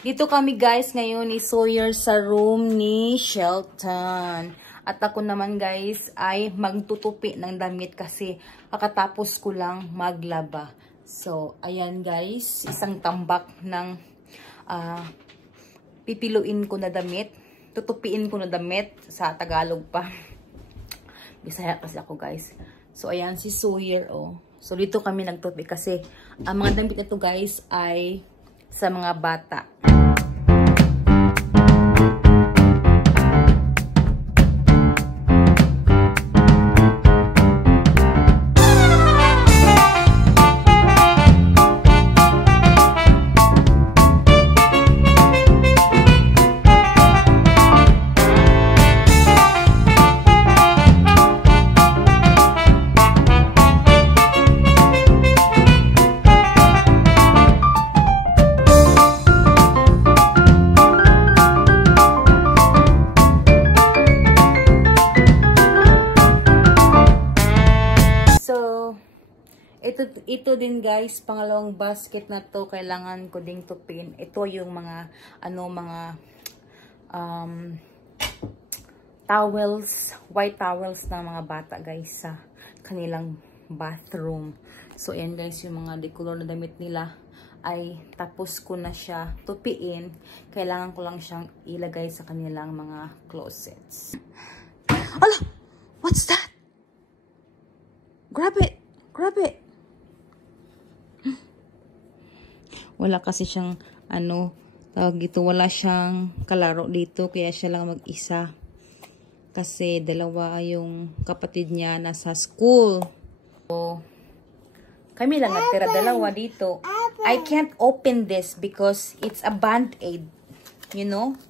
Dito kami guys ngayon ni Sawyer sa room ni Shelton. At ako naman guys ay magtutupi ng damit kasi kakatapos ko lang maglaba. So ayan guys, isang tambak ng pipiluin ko na damit. Tutupiin ko na damit sa Tagalog pa. Bisaya kasi ako guys. So ayan si Sawyer oh. So dito kami nagtupi kasi ang mga damit na to guys ay sa mga bata. Ito din guys, pangalawang basket na to, kailangan ko ding tupin. Ito yung mga, towels, white towels ng mga bata guys sa kanilang bathroom. So ayan guys, yung mga decolor na damit nila ay tapos ko na siya tupiin. Kailangan ko lang siyang ilagay sa kanilang mga closets. Ala! What's that? Grab it! Grab it! Wala kasi siyang, tawag dito, wala siyang kalaro dito, kaya siya lang mag-isa. Kasi dalawa yung kapatid niya nasa school. So, kami lang natira dalawa dito. I can't open this because it's a band-aid. You know?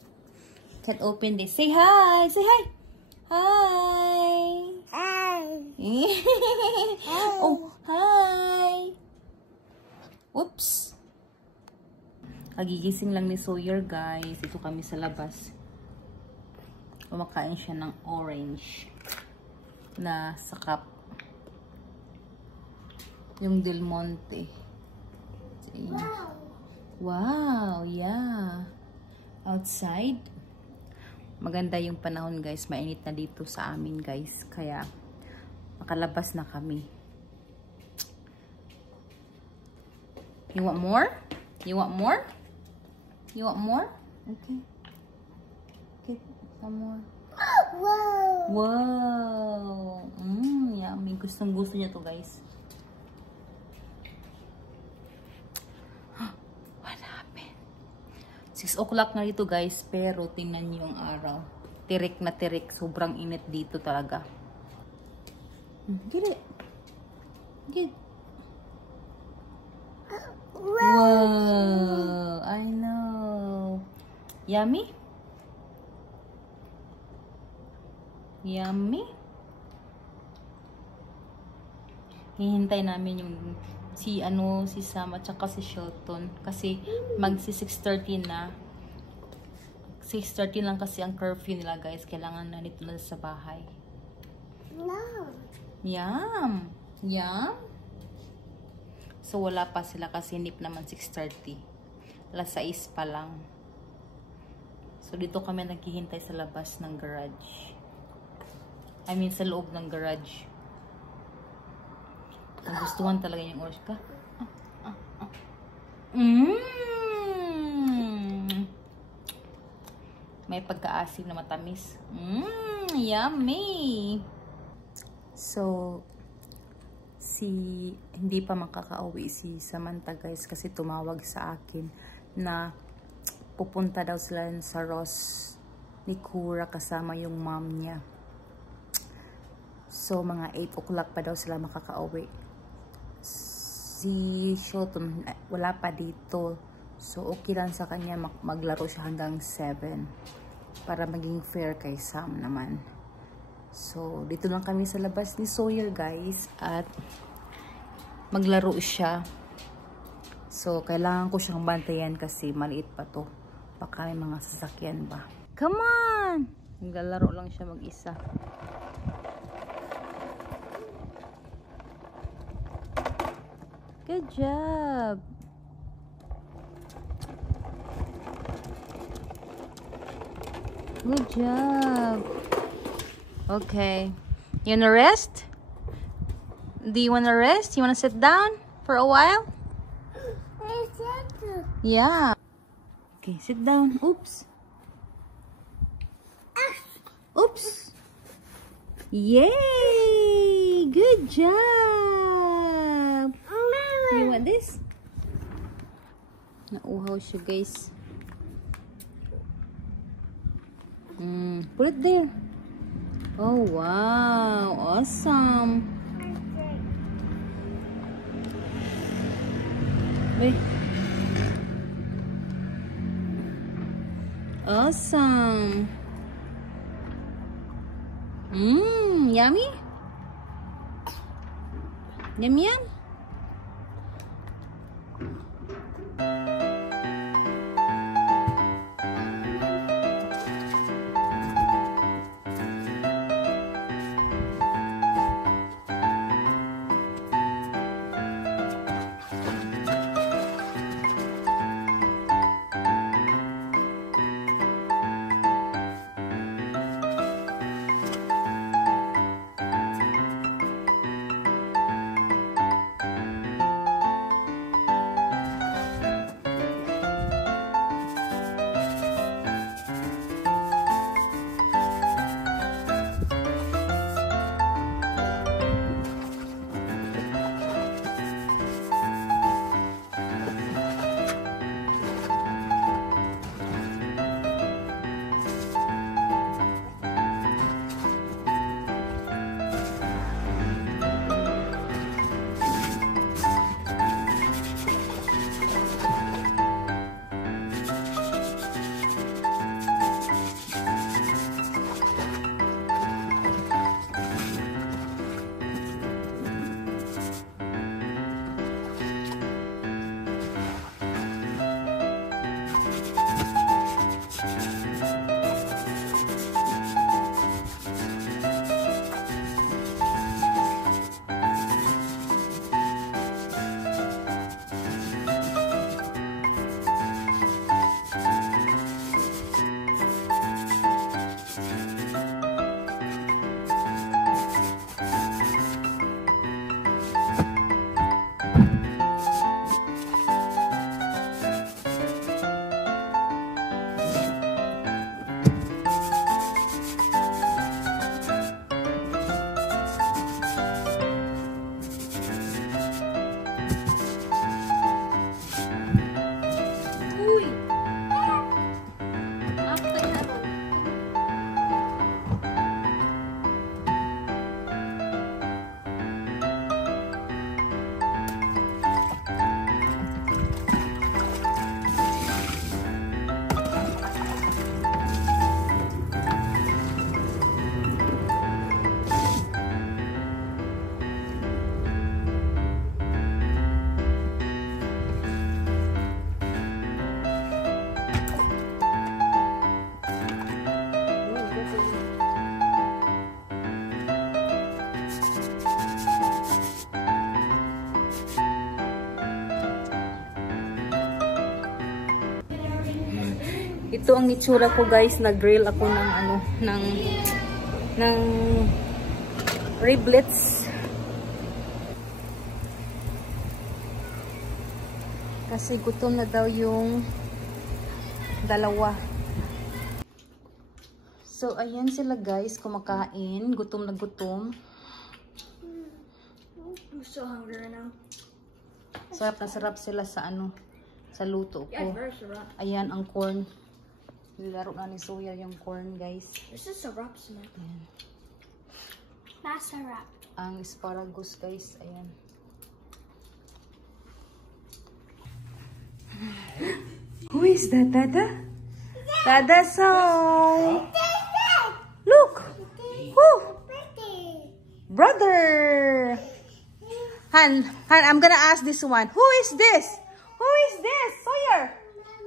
Can't open this. Say hi! Say hi! Hi! Hi! Oh, hi! Oops! Kagigising lang ni Sawyer guys. Ito kami sa labas. Kumakain siya ng orange na sakap. Yung Del Monte. Wow! Wow! Yeah! Outside. Maganda yung panahon guys. Mainit na dito sa amin guys. Kaya makalabas na kami. You want more? You want more? You want more? Okay. Okay, some more. Wow! Wow! Yummy. Gustong-gusto niya to, guys. What happened? 6 o'clock na dito, guys. Pero tingnan niyo yung araw. Tirik na tirik. Sobrang init dito talaga. Get it. Get it. Wow, I know. Yummy? Yummy? Hihintay namin yung si Sam at saka si Shelton kasi magsi 6:30 na. 6:30 lang kasi ang curfew nila, guys. Kailangan na dito na sa bahay. No. Yum. Yum. So, wala pa sila kasi hindi naman 6:30. Alas 6 pa lang. So, dito kami naghihintay sa labas ng garage. I mean, sa loob ng garage. Nagustuhan talaga yung orange ka. May pagka-asim na matamis. Yummy! So, hindi pa makakauwi si Samantha guys kasi tumawag sa akin na pupunta daw sila sa Ross ni Kura kasama yung mom niya. So mga 8 o'clock pa daw sila makakauwi. Si Shelton wala pa dito. So okay lang sa kanya maglaro siya hanggang 7 para maging fair kay Sam naman. So dito lang kami sa labas ni Sawyer guys at maglaro siya. So, kailangan ko siyang bantayan kasi maliit pa to. Baka may mga sasakyan ba. Come on! Naglalaro lang siya mag-isa. Good job! Good job. Okay. You wanna rest? Do you wanna rest? You wanna sit down for a while? Yeah. Okay, sit down. Oops. Oops. Yay! Good job. You want this? Nauhaw siya, guys. Put it there. Oh, wow. Awesome. Wait. Awesome. Yummy? Yum yum? Ito ang itsura ko, guys. Nag-grill ako ng riblets. Kasi gutom na daw yung dalawa. So, ayan sila, guys. Kumakain. Gutom na gutom. I'm so hungry now. Sarap na sarap sila sa sa luto ko. Yeah, very syrup. Ayan ang corn. Nilaro na ni Soya yung corn, guys. This is syrup, Smith. Ayan. Not syrup. Ang asparagus, guys. Ayan. Who is that, Dada? Dada song. Look. Who? Brother. Han, I'm gonna ask this one. Who is this? Who is this? Sawyer.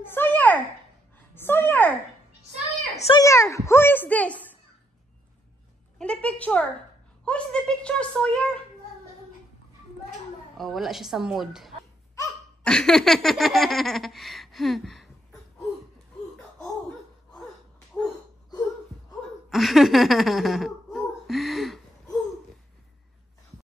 Sawyer. Sawyer. Sawyer. Sawyer. Who is this? In the picture. Who is in the picture, Sawyer? Oh, wala siya sa mood. Ah.